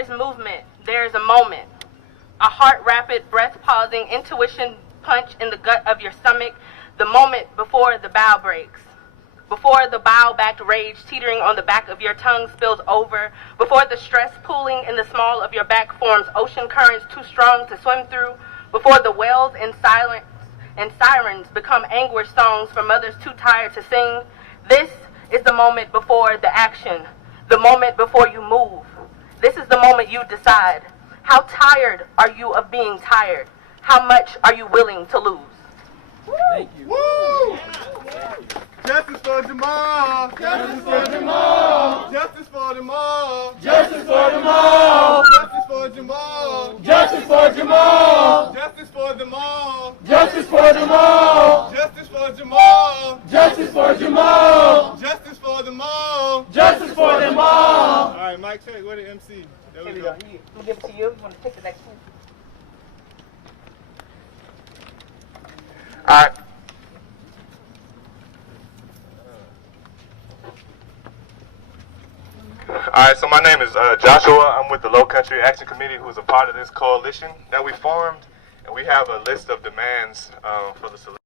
there's movement, there's a moment. A heart-rapid, breath-pausing, intuition punch in the gut of your stomach, the moment before the bow breaks. Before the bow-backed rage teetering on the back of your tongue spills over, before the stress pooling in the small of your back forms ocean currents too strong to swim through, before the wails and silence and sirens become anguish songs for mothers too tired to sing, this is the moment before the action, the moment before you move. This is the moment you decide. How tired are you of being tired? How much are you willing to lose? Thank you. Woo! Justice for Jamal! Justice for Jamal! Justice for Jamal! Justice for Jamal! Justice for Jamal! Justice for Jamal! Justice for Jamal! Justice for Jamal! Justice for Jamal! Justice for Jamal! Justice for Jamal! Justice for Jamal! All right, Mike, check. Where the MC? There we go. I'm gonna give it to you. You want to pick the next one? All right. All right, so my name is Joshua. I'm with the Lowcountry Action Committee, who's a part of this coalition that we formed, and we have a list of demands for the Solicitor.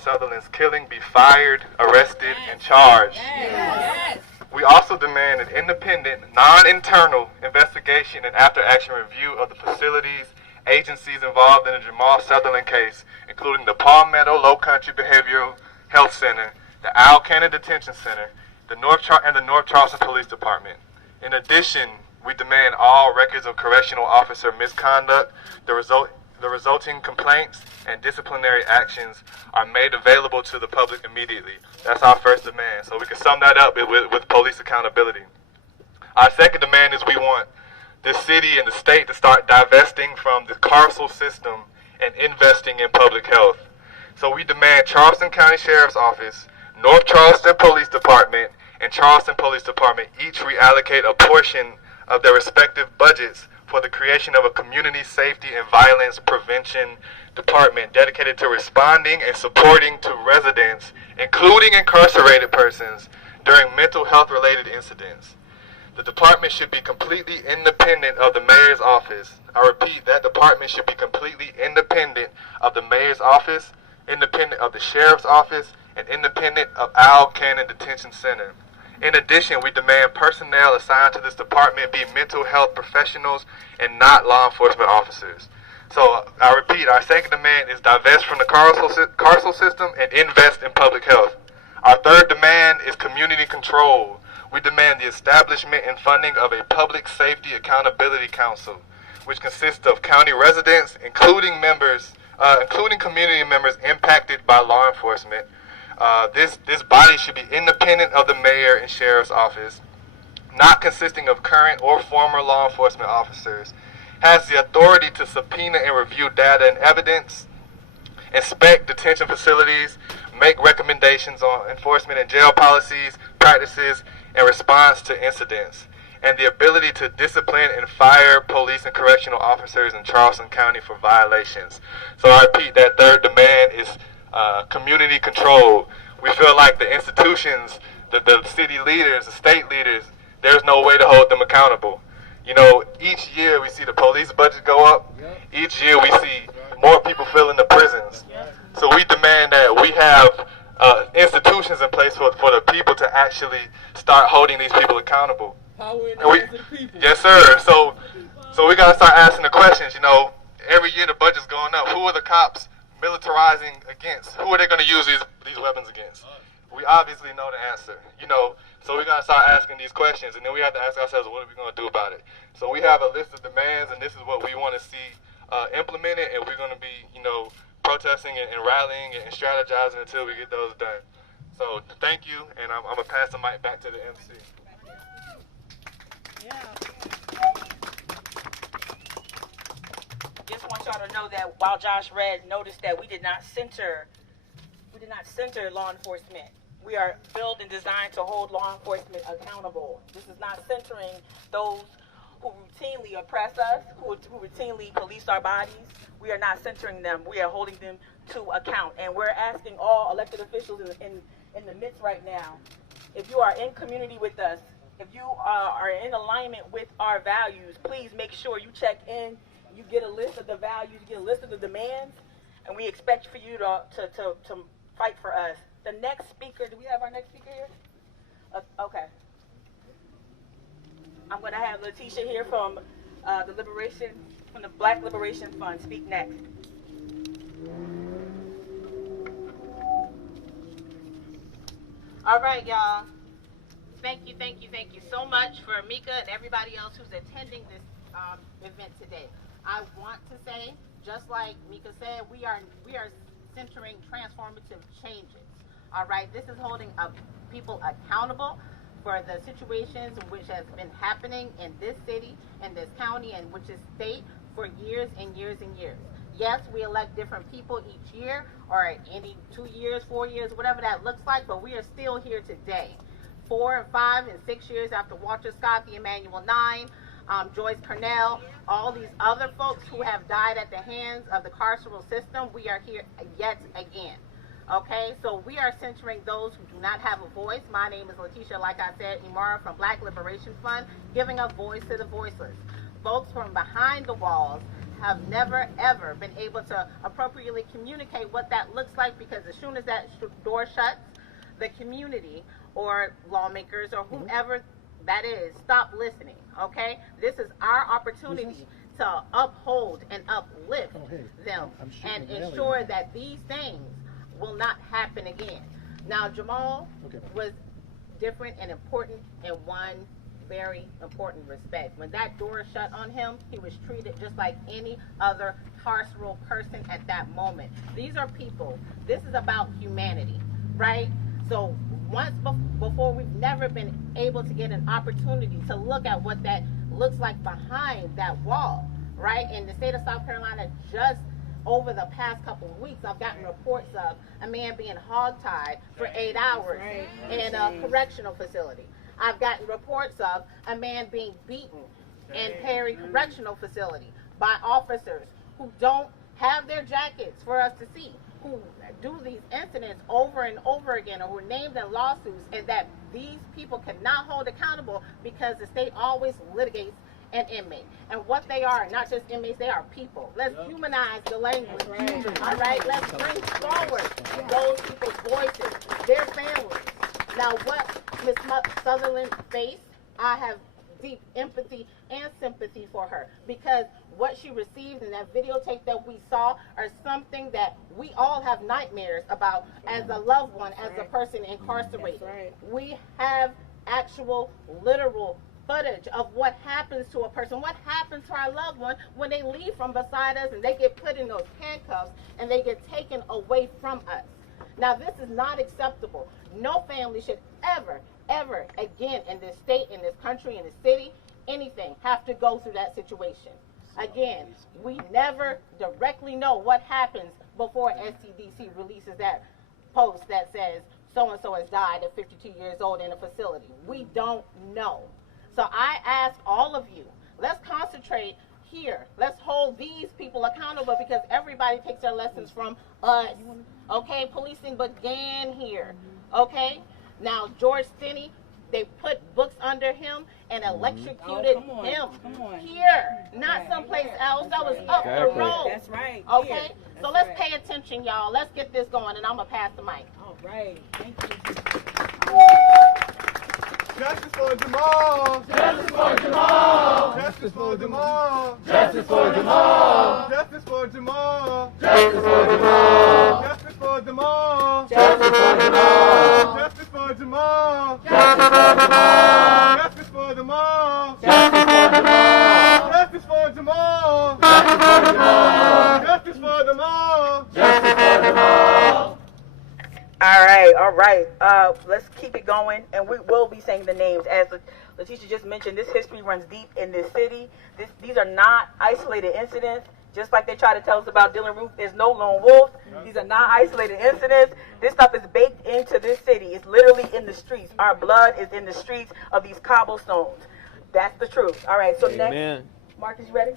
Sutherland's killing be fired, arrested, and charged. Yes. We also demand an independent, non-internal investigation and after-action review of the facilities, agencies involved in the Jamal Sutherland case, including the Palmetto Lowcountry Behavioral Health Center, the Cannon Detention Center, the North Charleston Police Department. In addition, we demand all records of correctional officer misconduct, the resulting complaints, and disciplinary actions are made available to the public immediately. That's our first demand. So we can sum that up with police accountability. Our second demand is we want the city and the state to start divesting from the carceral system and investing in public health. So we demand Charleston County Sheriff's Office, North Charleston Police Department, and Charleston Police Department each reallocate a portion of their respective budgets for the creation of a community safety and violence prevention department dedicated to responding and supporting to residents, including incarcerated persons, during mental health related incidents. The department should be completely independent of the mayor's office. I repeat, that department should be completely independent of the mayor's office, independent of the sheriff's office, and independent of Cannon Detention Center. In addition, we demand personnel assigned to this department be mental health professionals and not law enforcement officers. So, I repeat, our second demand is divest from the carceral system and invest in public health. Our third demand is community control. We demand the establishment and funding of a Public Safety Accountability Council, which consists of county residents, including community members impacted by law enforcement. This body should be independent of the mayor and sheriff's office, not consisting of current or former law enforcement officers, has the authority to subpoena and review data and evidence, inspect detention facilities, make recommendations on enforcement and jail policies, practices, and response to incidents, and the ability to discipline and fire police and correctional officers in Charleston County for violations. So I repeat, that third demand is community control. We feel like the institutions, the city leaders, the state leaders, there's no way to hold them accountable. You know, each year we see the police budget go up. Each year we see more people filling the prisons. So we demand that we have institutions in place for the people to actually start holding these people accountable. Power in the hands of the people. Yes, sir. So we gotta start asking the questions. You know, every year the budget's going up. Who are the cops militarizing against? Who are they gonna use these weapons against? We obviously know the answer. You know, so we gotta start asking these questions, and then we have to ask ourselves, what are we gonna do about it? So we have a list of demands, and this is what we want to see implemented, and we're gonna be, you know, protesting and rallying and strategizing until we get those done. So thank you, and I'm gonna pass the mic back to the MC. Just want y'all to know that while Josh read, notice that we did not center law enforcement. We are built and designed to hold law enforcement accountable. This is not centering those who routinely oppress us, who routinely police our bodies. We are not centering them. We are holding them to account. And we're asking all elected officials in the midst right now, if you are in community with us, if you are in alignment with our values, please make sure you check in, you get a list of the values, you get a list of the demands, and we expect for you to fight for us. The next speaker, do we have our next speaker here? Okay. I'm going to have Letitia here from the Black Liberation Fund speak next. All right, y'all. Thank you so much for Mika and everybody else who's attending this event today. I want to say, just like Mika said, we are centering transformative changes. All right, this is holding people accountable for the situations which has been happening in this city, in this county, and which is state for years and years and years. Yes, we elect different people each year, or any 2 years, 4 years, whatever that looks like, but we are still here today. 4 and 5 and 6 years after Walter Scott, the Emmanuel 9, Joyce Cornell, all these other folks who have died at the hands of the carceral system, we are here yet again. Okay, so we are centering those who do not have a voice. My name is Letitia, like I said, Imara from Black Liberation Fund, giving a voice to the voiceless. Folks from behind the walls have never, ever been able to appropriately communicate what that looks like, because as soon as that door shuts, the community or lawmakers or whomever that is, stop listening, okay? This is our opportunity to uphold and uplift them and ensure that these things will not happen again. Now, Jamal was different and important in one very important respect. When that door shut on him, he was treated just like any other carceral person at that moment. These are people. This is about humanity, right? So once before, we've never been able to get an opportunity to look at what that looks like behind that wall, right? In the state of South Carolina, just over the past couple of weeks, I've gotten reports of a man being hogtied for 8 hours in a correctional facility. I've gotten reports of a man being beaten in Perry Correctional Facility by officers who don't have their jackets for us to see, who do these incidents over and over again, or who are named in lawsuits, and that these people cannot hold accountable because the state always litigates an inmate. And what they are, not just inmates, they are people. Let's humanize the language. All right, let's bring forward those people's voices, their families. Now, what Ms. Sutherland faced, I have deep empathy and sympathy for her, because what she received in that videotape that we saw are something that we all have nightmares about as a loved one, as a person incarcerated. We have actual, literal footage of what happens to a person, what happens to our loved one when they leave from beside us and they get put in those handcuffs and they get taken away from us. Now, this is not acceptable. No family should ever again in this state, in this country, in this city, anything, have to go through that situation. Again, we never directly know what happens before SCDC releases that post that says so-and-so has died at 52 years old in a facility. We don't know. So I ask all of you, let's concentrate here. Let's hold these people accountable, because everybody takes their lessons from us. Okay, policing began here. Okay? Now, George Stinney, they put books under him and electrocuted him here, not someplace else. That was up the road. That's right. Okay? Here. So let's pay attention, y'all. Let's get this going, and I'm going to pass the mic. All right. Thank you. Justice for Jamal! Justice for Jamal! Justice for Jamal! Justice for Jamal! Justice for Jamal! Justice for Jamal! Justice for Jamal! Justice for Jamal! Justice for Jamal! Justice for Jamal! Justice for Jamal! Justice for Jamal! Justice for Jamal! Justice for Jamal! Justice for Jamal! All right. Let's keep it going, and we will be saying the names. As Letitia just mentioned, this history runs deep in this city. These are not isolated incidents. Just like they try to tell us about Dylan Roof, there's no lone wolf. These are not isolated incidents. This stuff is baked into this city. It's literally in the streets. Our blood is in the streets of these cobblestones. That's the truth. All right, so next. Marcus, you ready?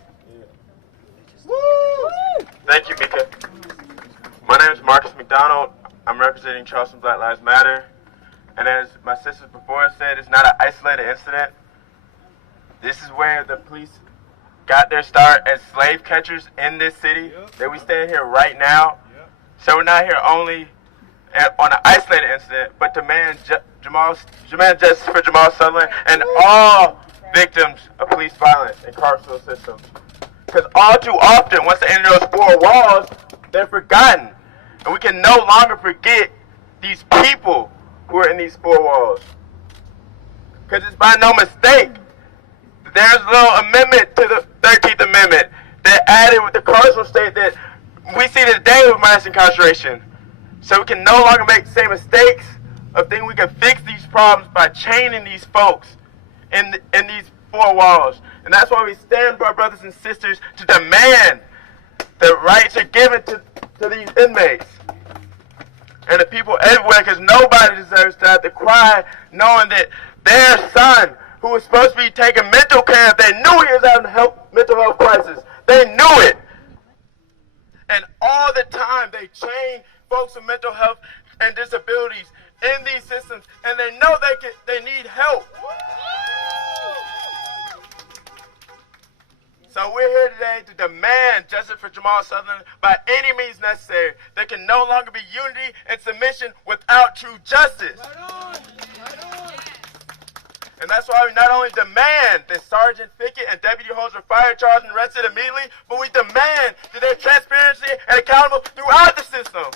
Thank you, Mika. My name is Marcus McDonald. I'm representing Charleston Black Lives Matter. And as my sisters before said, it's not an isolated incident. This is where the police got their start as slave catchers in this city, that we stand here right now. So we're not here only on an isolated incident, but demand justice for Jamal Sutherland and all victims of police violence and carceral systems. Because all too often, once they enter those four walls, they're forgotten. And we can no longer forget these people who are in these four walls. Because it's by no mistake that there's a little amendment to the 13th Amendment that added with the carceral state that we see today with mass incarceration. So we can no longer make the same mistakes of thinking we can fix these problems by chaining these folks in these four walls. And that's why we stand for our brothers and sisters to demand that rights are given to these inmates and the people everywhere, because nobody deserves to have to cry knowing that their son, who was supposed to be taking mental care, if they knew he was having a mental health crisis, they knew it. And all the time they chain folks with mental health and disabilities in these systems, and they know they need help. So we're here today to demand justice for Jamal Sutherland by any means necessary. There can no longer be unity and submission without true justice. And that's why we not only demand that Sergeant Fickett and Deputy Holmes are fired, charged, and arrested immediately, but we demand that there's transparency and accountable throughout the system.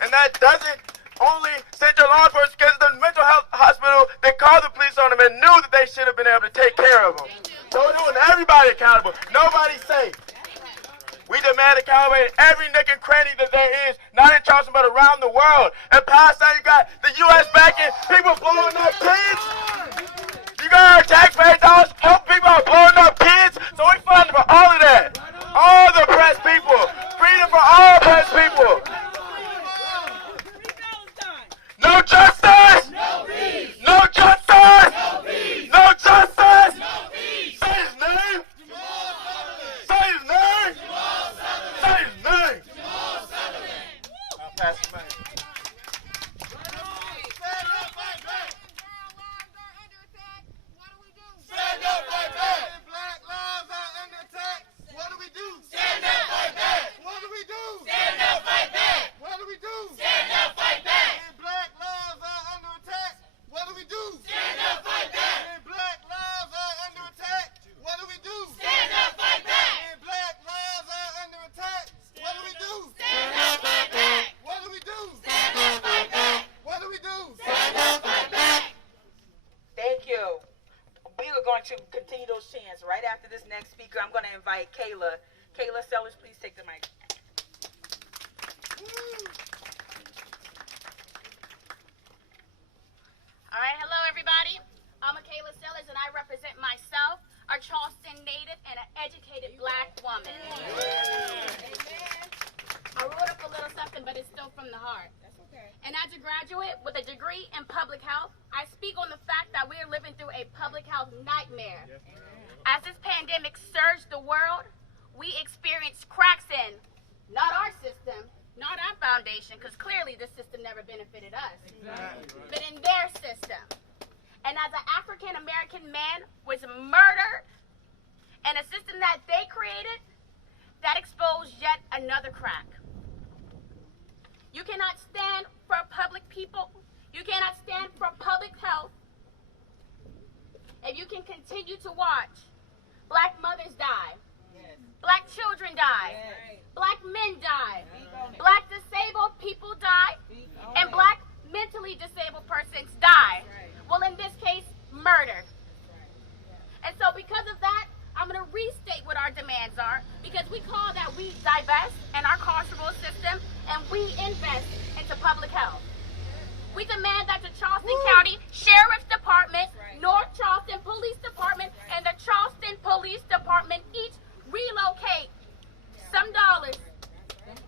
And that doesn't only Central Law Enforcement, because the mental health hospital that called the police on them and knew that they should have been able to take care of them. So we're doing everybody accountable. Nobody's safe. We demand accountability in every nick and cranny that there is, not in Charleston, but around the world. In Palestine, you got the U.S. backing people blowing up kids. You got our taxpayer dollars help people out blowing up kids. So we fight for all of that. All the oppressed people. Freedom for all oppressed people. No justice! No peace! No justice! No peace! No justice! No peace! Say his name! Say his name! Say his name! I'll pass the mic. Stand up, fight back! Black lives are under attack. What do we do? Stand up, fight back! What do we do? Stand up, fight back! What do we do? Stand up, fight back! Black lives are under attack. What do we do? Stand up, fight back! Black lives are under attack. What do we do? Stand up, fight back! Black lives are under attack. What do we do? Stand up, fight back! What do we do? Stand up, fight back! What do we do? Stand up, fight back! Thank you. We are going to continue those chants right after this next speaker. I'm going to invite Kayla. Kayla Sellers, please take the mic. All right, hello everybody. I'm Kayla Sellers and I represent myself, a Charleston native and an educated black woman. I wrote up a little something, but it's still from the heart. That's okay. And as a graduate with a degree in public health, I speak on the fact that we are living through a public health nightmare. As this pandemic surged the world, we experienced cracks in not our system, not our foundation, because clearly this system never benefited us, but in their system. And as an African American man was murdered in a system that they created, that exposed yet another crack. You cannot stand for public people. You cannot stand for public health if you can continue to watch black mothers die, black children die, black men die, black disabled people die, and black mentally disabled persons die. Well, in this case, murdered. And so because of that, I'm going to restate what our demands are, because we call that we divest in our carceral system and we invest into public health. We demand that the Charleston County Sheriff's Department, North Charleston Police Department, and the Charleston Police Department each relocate some dollars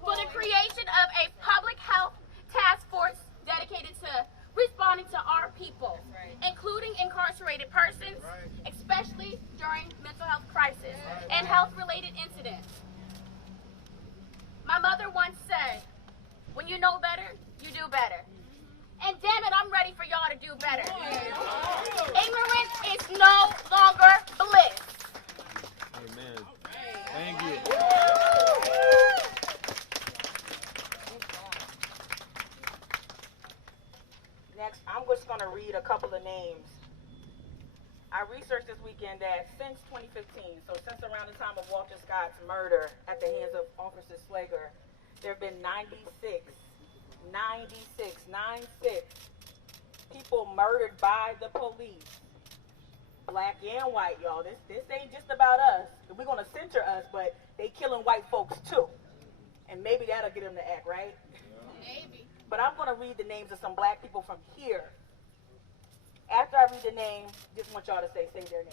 for the creation of a public health task force dedicated to responding to our people, including incarcerated persons, especially during mental health crisis and health-related incidents. My mother once said, do better. And damn it, I'm ready for y'all to do better. Ignorance is no longer bliss. Amen. Thank you. Next, I'm just going to read a couple of names. I researched this weekend that since 2015, so since around the time of Walter Scott's murder at the hands of Officer Slager, there have been 96 people murdered by the police. Black and white, y'all. This ain't just about us. We're going to center us, but they killing white folks too. And maybe that'll get them to act, right? Maybe. But I'm going to read the names of some black people from here. After I read the name, just want y'all to say their name.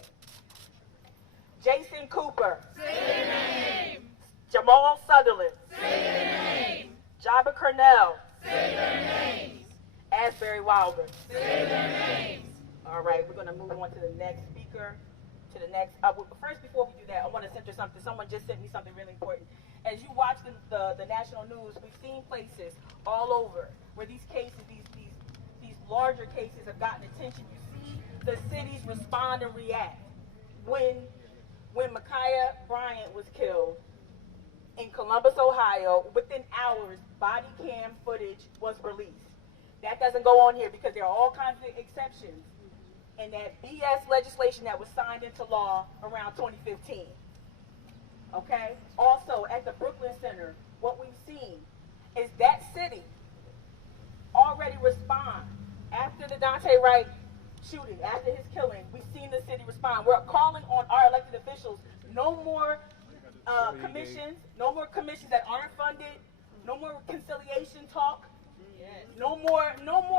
Jason Cooper. Say their name. Jamal Sutherland. Say their name. Jabba Cornell. Say their names. Asbury Wilder. Say their names. All right, we're going to move on to the next speaker. First, before we do that, I want to center something. Someone just sent me something really important. As you watch the national news, we've seen places all over where these cases, these larger cases have gotten attention. You see the cities respond and react. When Ma'Khia Bryant was killed in Columbus, Ohio, within hours, body cam footage was released. That doesn't go on here because there are all kinds of exceptions in that BS legislation that was signed into law around 2015. Okay? Also, at the Brooklyn Center, what we've seen is that city already respond. After the Dante Wright shooting, after his killing, we've seen the city respond. We're calling on our elected officials, no more commissions that aren't funded, no more conciliation talk, no more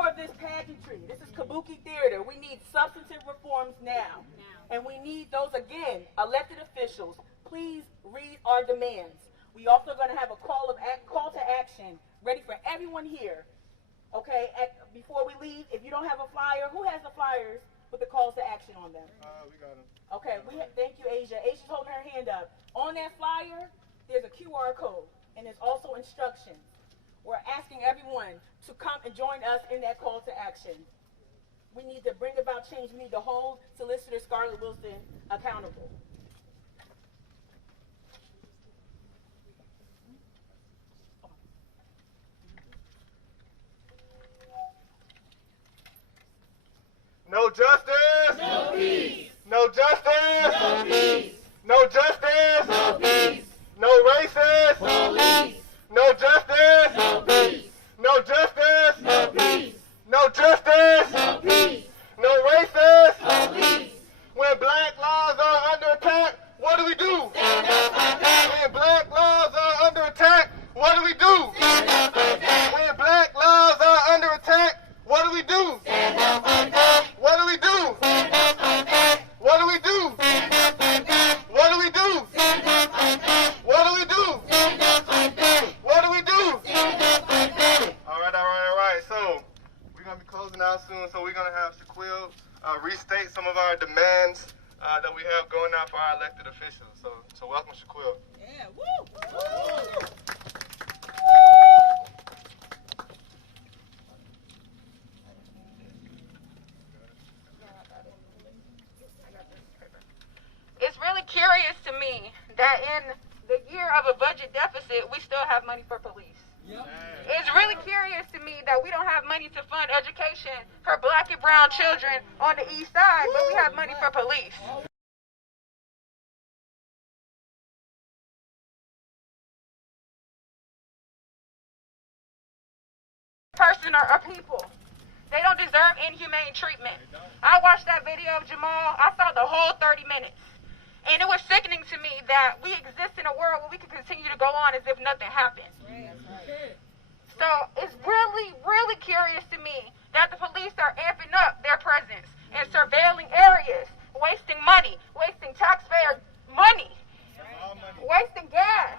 of this pageantry. This is kabuki theater. We need substantive reforms now. And we need those, again, elected officials. Please read our demands. We also going to have a call to action ready for everyone here. Okay, before we leave, if you don't have a flyer, who has the flyers with the calls to action on them? We got them. Okay, thank you, Asia. Asia's holding her hand up. On that flyer, there's a QR code, and there's also instructions. We're asking everyone to come and join us in that call to action. We need to bring about change. We need to hold Solicitor Scarlett Wilson accountable. No justice. No peace. No justice. No peace. No justice. No peace. No racist. Police. No justice. No peace. No justice. No peace. No justice. No peace. No racist. Police. When black laws are under attack, what do we do? Stand up for that. When black laws are under attack, what do we do? Stand up for that. When black laws are under attack, what do we do? Stand up for that. What do we do? Stand up for that. What do we do? Stand up for that. What do we do? Stand up for that. What do we do? Stand up for that. What do we do? Stand up for that. All right. So we're gonna be closing out soon. So we're gonna have Shaquille restate some of our demands that we have going out for our elected officials. So welcome, Shaquille. Yeah, woo! It's really curious to me that in the year of a budget deficit, we still have money for police. Yep. It's really curious to me that we don't have money to fund education for black and brown children on the east side, but we have money for police. Person or people. They don't deserve inhumane treatment. I watched that video of Jamal. I saw the whole 30 minutes. And it was sickening to me that we exist in a world where we can continue to go on as if nothing happened. So it's really, really curious to me that the police are amping up their presence and surveilling areas, wasting money, wasting taxpayer money, wasting gas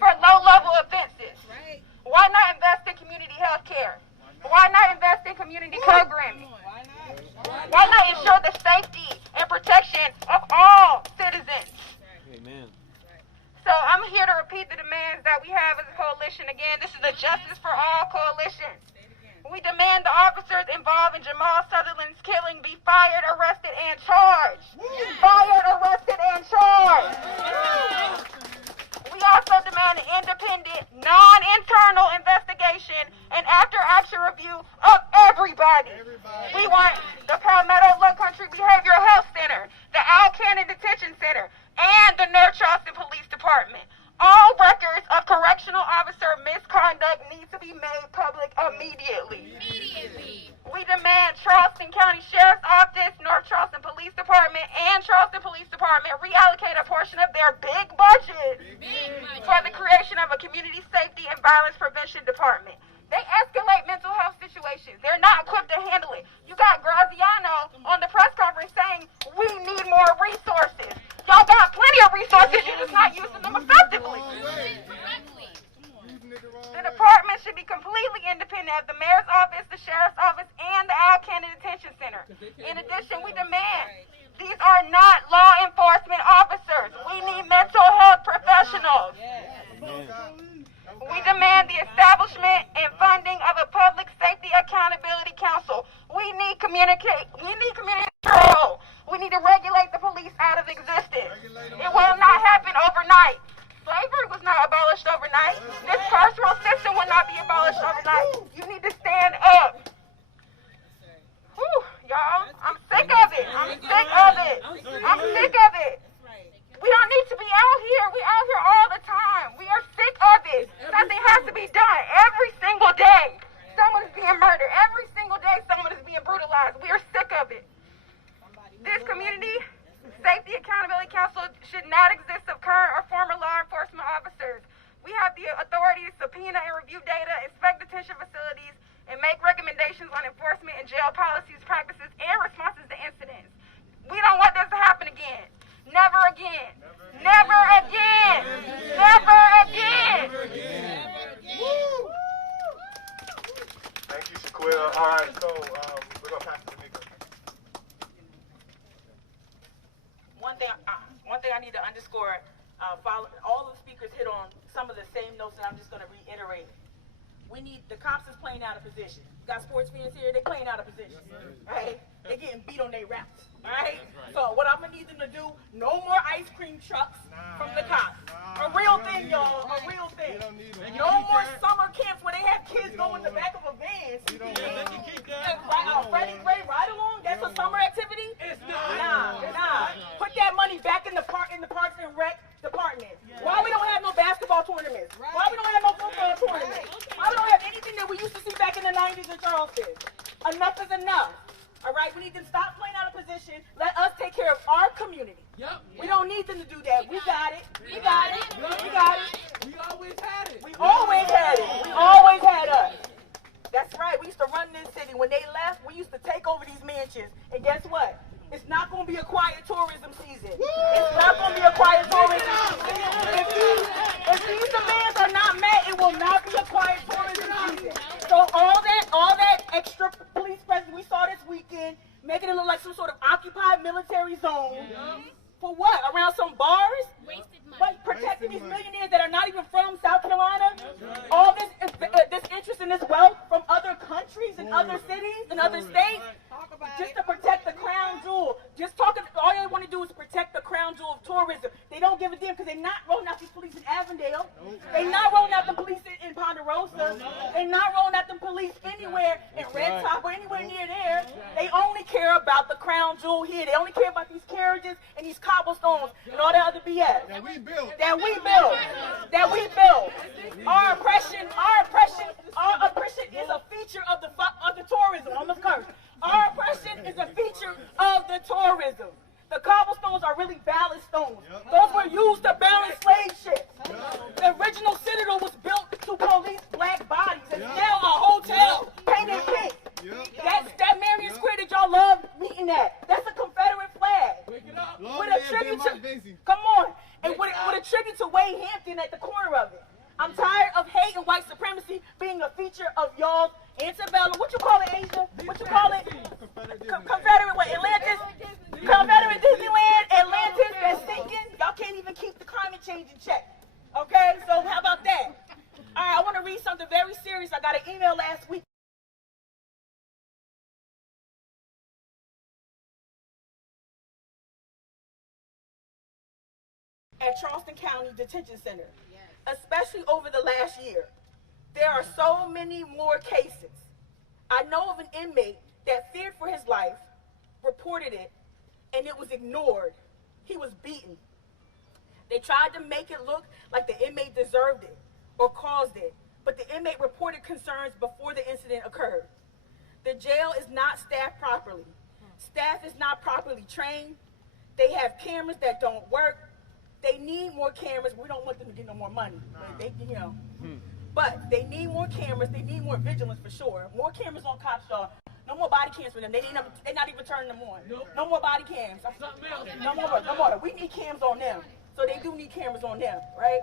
for low-level offenses. Why not invest in community health care? Why not invest in community programming? Why not ensure the safety and protection of all citizens? Amen. So I'm here to repeat the demands that we have as a coalition. Again, this is the Justice for All Coalition. We demand the officers involved in Jamal Sutherland's killing be fired, arrested, and charged. Fired, arrested, and charged. We also demand an independent, non-internal investigation and after-action review of everybody. We want the Palmetto Lowcountry Behavioral Health Center, the Cannon Detention Center, and the North Charleston Police Department. All records of correctional officer misconduct need to be made public immediately. We demand Charleston County Sheriff's Office, North Charleston Police Department, and Charleston Police Department reallocate a portion of their big budget for the creation of a community safety and violence prevention department. They escalate mental health situations. They're not equipped to handle it. You got Graziano on the press conference saying, we need more resources. Y'all got plenty of resources, you're just not using them effectively. The department should be completely independent of the mayor's office, the sheriff's office, and the Cannon Detention Center. In addition, we demand these are not law enforcement officers. We need mental health professionals. We demand the establishment and funding of a public safety accountability council. We need community control. We need to regulate the police out of existence. It will not happen overnight. Slavery was not abolished overnight. This carceral system will not be abolished overnight. You need to stand up. Whew, y'all, I'm sick of it. I'm sick of it. I'm sick of it. We don't need to be out here. We out here all the time. We are sick of it. Something has to be done every single day. Someone is being murdered. Every single day someone is being brutalized. We are sick of it. This community safety accountability council should not exist of current or former law enforcement officers. We have the authority to subpoena and review data, inspect detention facilities, and make recommendations on enforcement and jail policies, practices, and responses to incidents. We don't want this to happen again. Never again. Never again. Never again. Thank you, Shaquille. All right, so we're going to pass it to Mika. One thing I need to underscore, all of the speakers hit on some of the same notes, and I'm just going to reiterate. We need, the cops is playing out of position. Got sports fans here, they playing out of position, right? They getting beat on their routes, all right? So what I'm going to need them to do, no more ice cream trucks from the cops. A real thing, y'all, a real thing. No more summer camps where they have kids go in the back of a van. Freddie Gray ride along, that's a summer activity? Nah. Put that money back in the Parks and Rec department. Why we don't have no basketball tournaments? Why we don't have no football tournaments? Why we don't have anything that we used to see back in the 90s in Charleston? Enough is enough. All right, we need to stop playing out of position. Let us take care of our community. We don't need them to do that. We got it. We got it. We got it. We always had it. We always had it. We always had us. That's right. We used to run this city. When they left, we used to take over these mansions. And guess what? It's not going to be a quiet tourism season. It's not going to be a quiet tourism season. If these demands are not met, it will not be a quiet tourism season. So all that extra police presence we saw this weekend, making it look like some sort of occupied military zone. For what? Around some bars? Wasted money. But protecting these millionaires that are not even from South Carolina? All this interest in this wealth from other countries and other cities and other states? Just to protect the crown jewel. All they want to do is protect the crown jewel of tourism. They don't give a damn because they're not rolling out these police in Avondale. They're not rolling out the police in Ponderosa. They're not rolling out the police anywhere in Red Top or anywhere near there. They only care about the crown jewel here. They only care about these carriages and these cobblestones and all that other BS. That we built. Our oppression is a feature of the tourism. Almost cursed. Our oppression is a feature of the tourism. The cobblestones are really ballast stones. Those were used to balance slave ships. The original citadel was built to police black bodies. It's now a hotel painted pink. That Marion Square that y'all love meeting at. That's a Confederate flag. With a tribute to, come on, and with a tribute to Wade Hampton at the corner of it. I'm tired of hate and white supremacy being a feature of your at Charleston County Detention Center, especially over the last year. There are so many more cases. I know of an inmate that feared for his life, reported it, and it was ignored. He was beaten. They tried to make it look like the inmate deserved it or caused it, but the inmate reported concerns before the incident occurred. The jail is not staffed properly. Staff is not properly trained. They have cameras that don't work. They need more cameras. We don't want them to get no more money. But they need more cameras. They need more vigilance for sure. More cameras on cops, y'all. No more body cams for them. They're not even turning them on. No more body cams. No more. We need cams on them. So they do need cameras on them, right?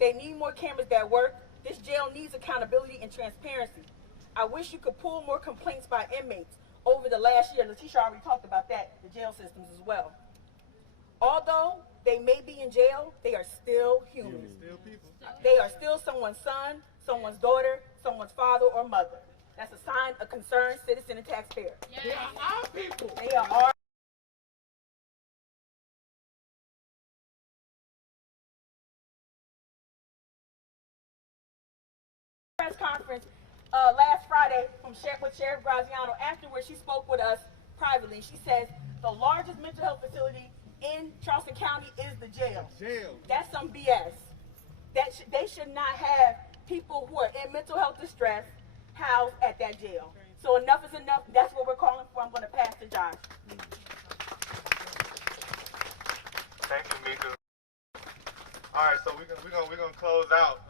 They need more cameras that work. This jail needs accountability and transparency. I wish you could pull more complaints by inmates over the last year. Letitia already talked about that, the jail systems as well. Although they may be in jail, they are still human. They are still someone's son, someone's daughter, someone's father or mother. That's a sign of concerned citizen and taxpayer. They are our people. They are our press conference last Friday with Sheriff Graziano. Afterwards, she spoke with us privately. She says the largest mental health facility in Charleston County is the jail. That's some BS. They should not have people who are in mental health distress housed at that jail. So enough is enough. That's what we're calling for. I'm going to pass to Josh. Thank you, Mika. All right, so we're gonna close out.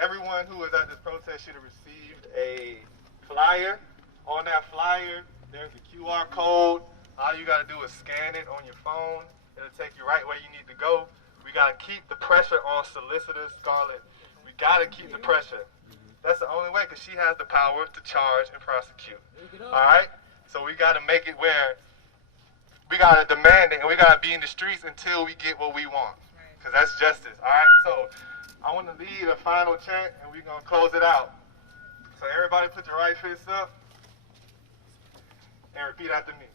Everyone who was at this protest should have received a flyer. On that flyer, there's a QR code. All you gotta do is scan it on your phone. It'll take you right where you need to go. We gotta keep the pressure on Solicitor Scarlett. We gotta keep the pressure. That's the only way, because she has the power to charge and prosecute. All right? So we gotta make it where we gotta demand it, and we gotta be in the streets until we get what we want, because that's justice. All right? So I want to lead a final chant, and we're going to close it out. So everybody put your right fist up and repeat after me.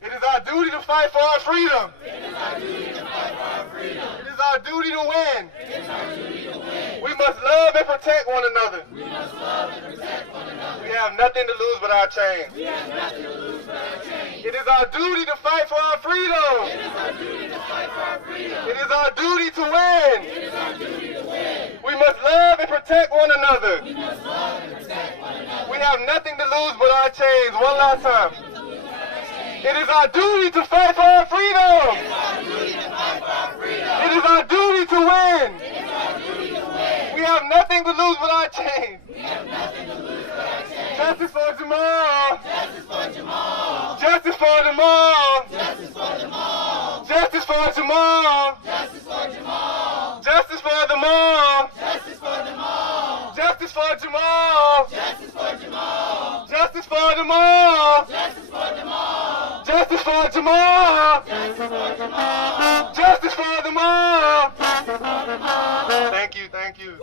It is our duty to fight for our freedom. It is our duty to fight for our freedom. It is our duty to win. It is our duty to win. We must love and protect one another. We must love and protect one another. We have nothing to lose but our chains. We have nothing to lose but our chains. It is our duty to fight for our freedom. It is our duty to fight for our freedom. It is our duty to win. It is our duty to win. We must love and protect one another. We must love and protect one another. We have nothing to lose but our chains. One last time. It is our duty to fight for our freedom. It is our duty to fight for our freedom. It is our duty to win. It is our duty to win. We have nothing to lose but our chains. We have nothing to lose but our chains. Justice for Jamal. Justice for Jamal. Justice for Jamal. Justice for Jamal. Justice for Jamal. Justice for Jamal. Justice for Jamal. Justice for Jamal. Justice for Jamal. Justice for Jamal. Justice for Jamal. Justice for Jamal. Justice for Jamal. Justice for Jamal. Justice for Jamal. Justice for Jamal. Thank you.